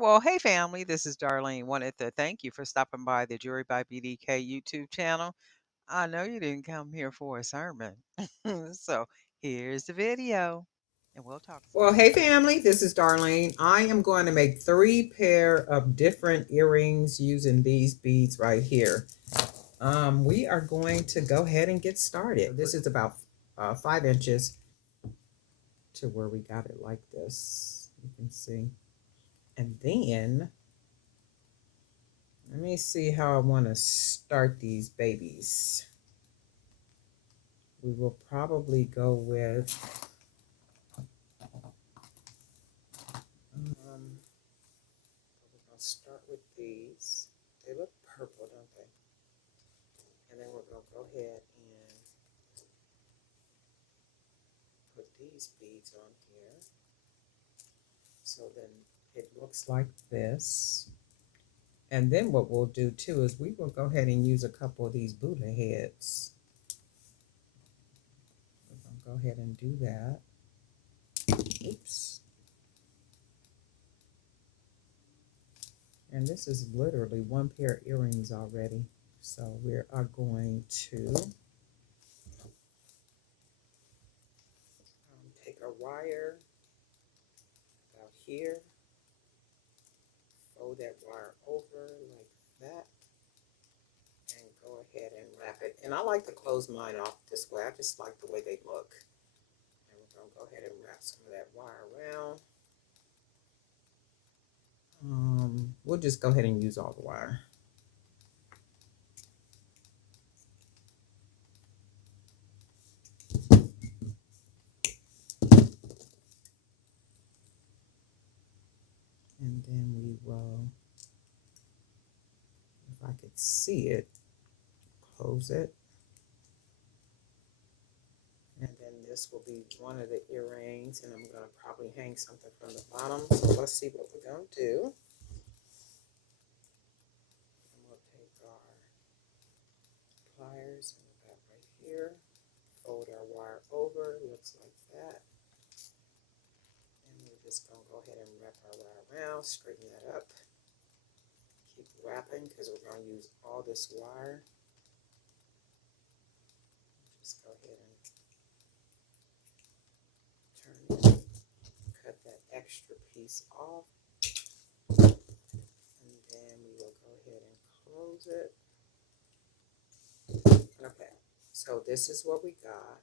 Well, hey family, this is Darlene. Wanted to thank you for stopping by the Jury by BDK YouTube channel. I know you didn't come here for a sermon. So here's the video and we'll talk some Well, more. hey family, this is Darlene. I am going to make 3 pair of different earrings using these beads right here. We are going to go ahead and get started. This is about 5 inches to where we got it like this. You can see. And then, let me see how I want to start these babies. We will probably go with we're going to start with these. They look purple, don't they? And then we're going to go ahead and put these beads on here. So then it looks like this. And then what we'll do too is we will go ahead and use a couple of these Buddha heads. We're going to go ahead and do that. Oops. And this is literally 1 pair of earrings already. So we are going to take our wire out here, fold that wire over like that, and go ahead and wrap it. And I like to close mine off this way. I just like the way they look. And we're going to go ahead and wrap some of that wire around. We'll just go ahead and use all the wire. And then we will, if I could see it, close it. And then this will be one of the earrings, and I'm going to probably hang something from the bottom. So let's see what we're going to do. And we'll take our pliers and that right here, fold our wire over, looks like that. And we're just going to go ahead and wrap our wire around, straighten that up. Keep wrapping because we're going to use all this wire. Just go ahead and turn it, cut that extra piece off, and then we will go ahead and close it. Okay, so this is what we got,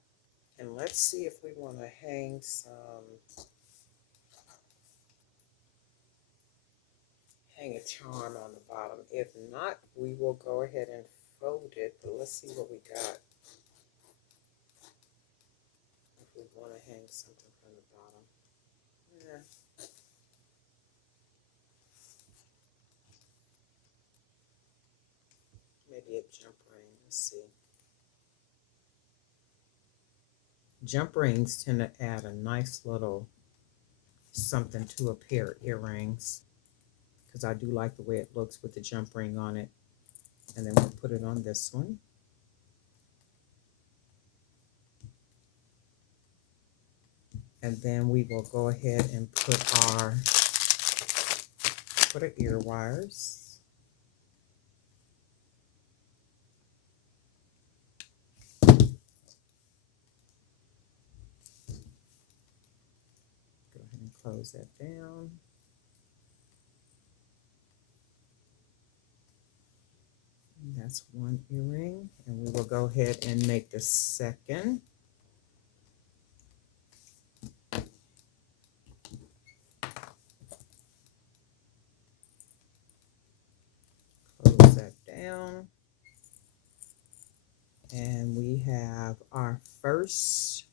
and let's see if we want to hang a charm on the bottom. If not, we will go ahead and fold it, but let's see what we got. If we want to hang something from the bottom. Yeah. Maybe a jump ring. Let's see. Jump rings tend to add a nice little something to a pair of earrings, because I do like the way it looks with the jump ring on it. And then we'll put it on this one. And then we will go ahead and put our ear wires. Go ahead and close that down. And that's one earring, and we will go ahead and make the second. Close that down. And we have our first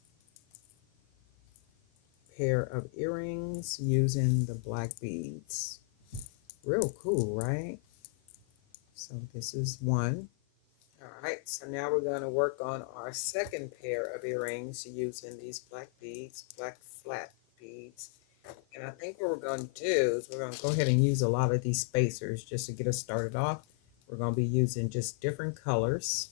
pair of earrings using the black beads. Real cool, right? So this is one. All right, so now we're going to work on our second pair of earrings using these black beads, black flat beads. And I think what we're going to do is we're going to go ahead and use a lot of these spacers just to get us started off. We're going to be using just different colors.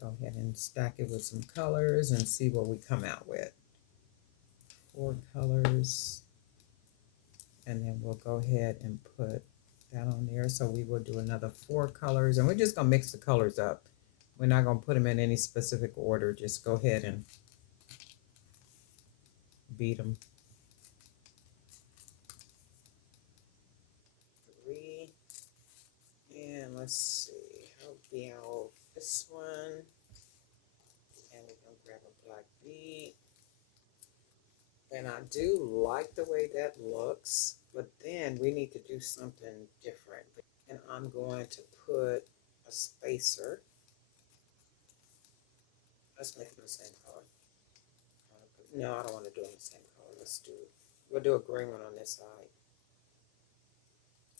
Go ahead and stack it with some colors and see what we come out with. 4 colors, and then we'll go ahead and put that on there. So we will do another 4 colors, and we're just gonna mix the colors up. We're not gonna put them in any specific order. Just go ahead and beat them. 3, and let's see, how about this one? And we're gonna grab a black bead. And I do like the way that looks, but then we need to do something different. And I'm going to put a spacer. Let's make them the same color. No, I don't want to do them the same color. We'll do a green one on this side.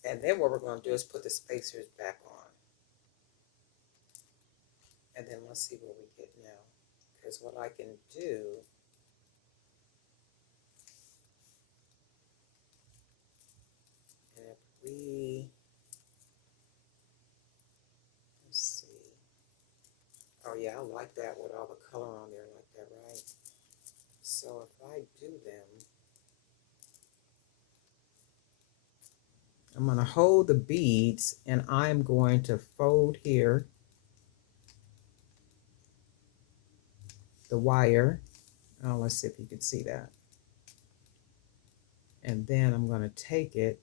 And then what we're going to do is put the spacers back on. And then let's see what we get now. Because what I can do, and if we, let's see. Oh yeah, I like that with all the color on there like that, right? So if I do them, I'm going to hold the beads and I'm going to fold here the wire. Oh, let's see if you can see that. And then I'm going to take it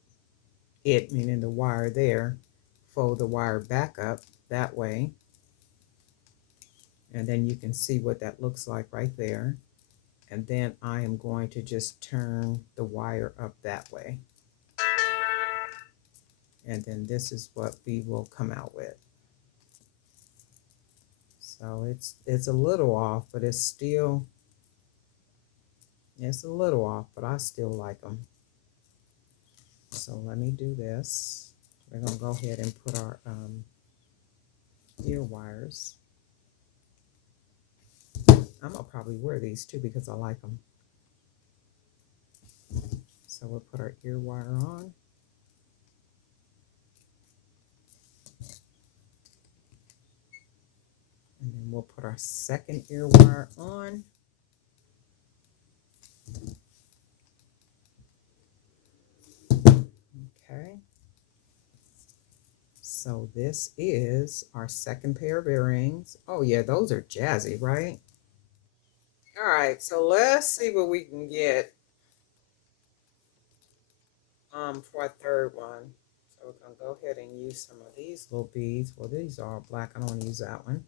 meaning the wire there, fold the wire back up that way. And then you can see what that looks like right there. And then I am going to just turn the wire up that way. And then this is what we will come out with. So it's a little off, but it's a little off, but I still like them. So let me do this. We're gonna go ahead and put our ear wires. I'm gonna probably wear these too because I like them. So we'll put our ear wire on. And then we'll put our second ear wire on. Okay. So this is our second pair of earrings. Oh yeah, those are jazzy, right? All right, so let's see what we can get for our third one. So we're gonna go ahead and use some of these little beads. Well, these are all black. I don't want to use that one.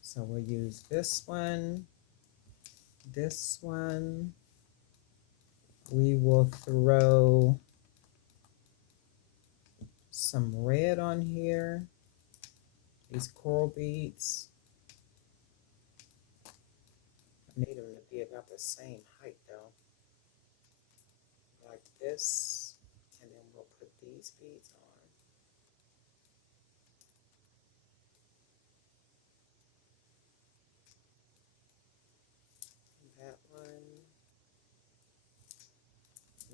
So we'll use this one, this one. We will throw some red on here. These coral beads. I need them to be about the same height though. Like this. And then we'll put these beads on. That one.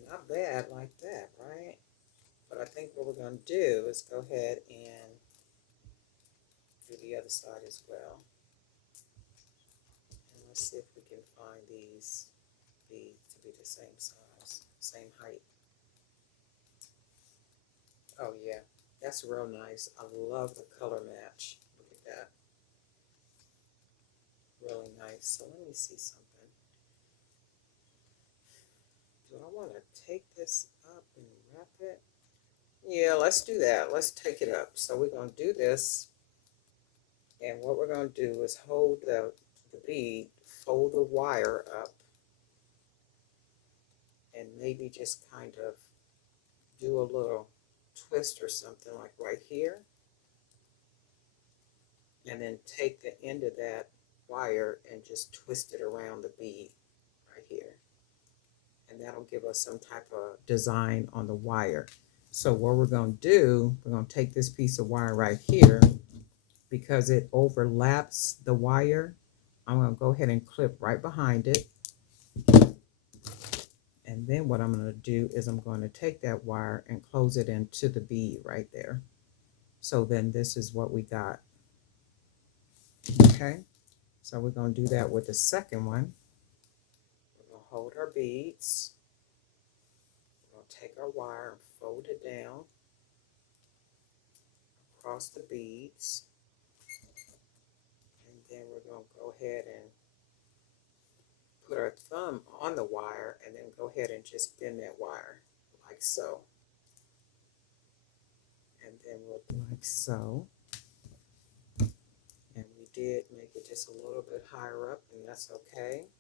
Not bad like that, right? But I think what we're going to do is go ahead and do the other side as well. And let's see if we can find these beads to be the same size, same height. Oh yeah, that's real nice. I love the color match. Look at that. Really nice. So let me see something. Do I want to take this up and wrap it? Yeah, let's do that. Let's take it up. So we're going to do this. And what we're going to do is hold the bead, fold the wire up, and maybe just kind of do a little twist or something like right here. And then take the end of that wire and just twist it around the bead right here. And that'll give us some type of design on the wire. So what we're going to do, we're going to take this piece of wire right here, because it overlaps the wire. I'm going to go ahead and clip right behind it. And then what I'm going to do is I'm going to take that wire and close it into the bead right there. So then this is what we got. Okay, so we're going to do that with the second one. We're going to hold our beads. We're going to take our wire and fold it down across the beads. And then we're going to go ahead and put our thumb on the wire and then go ahead and just bend that wire like so. And then we'll do like so. And we did make it just a little bit higher up, and that's okay.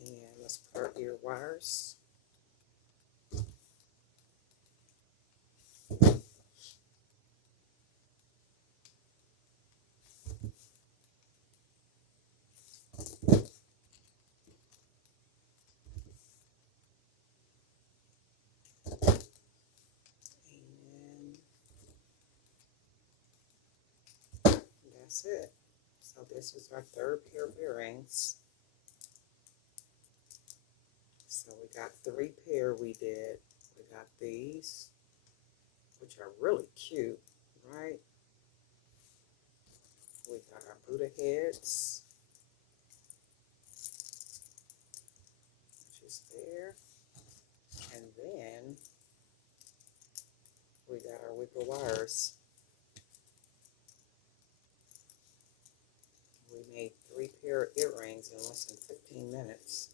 And let's put our ear wires. And that's it. So this is our third pair of earrings. So we got 3 pair we did. We got these, which are really cute, right? We got our Buddha heads, which is there. And then we got our wicker wires. We made 3 pair of earrings in less than 15 minutes.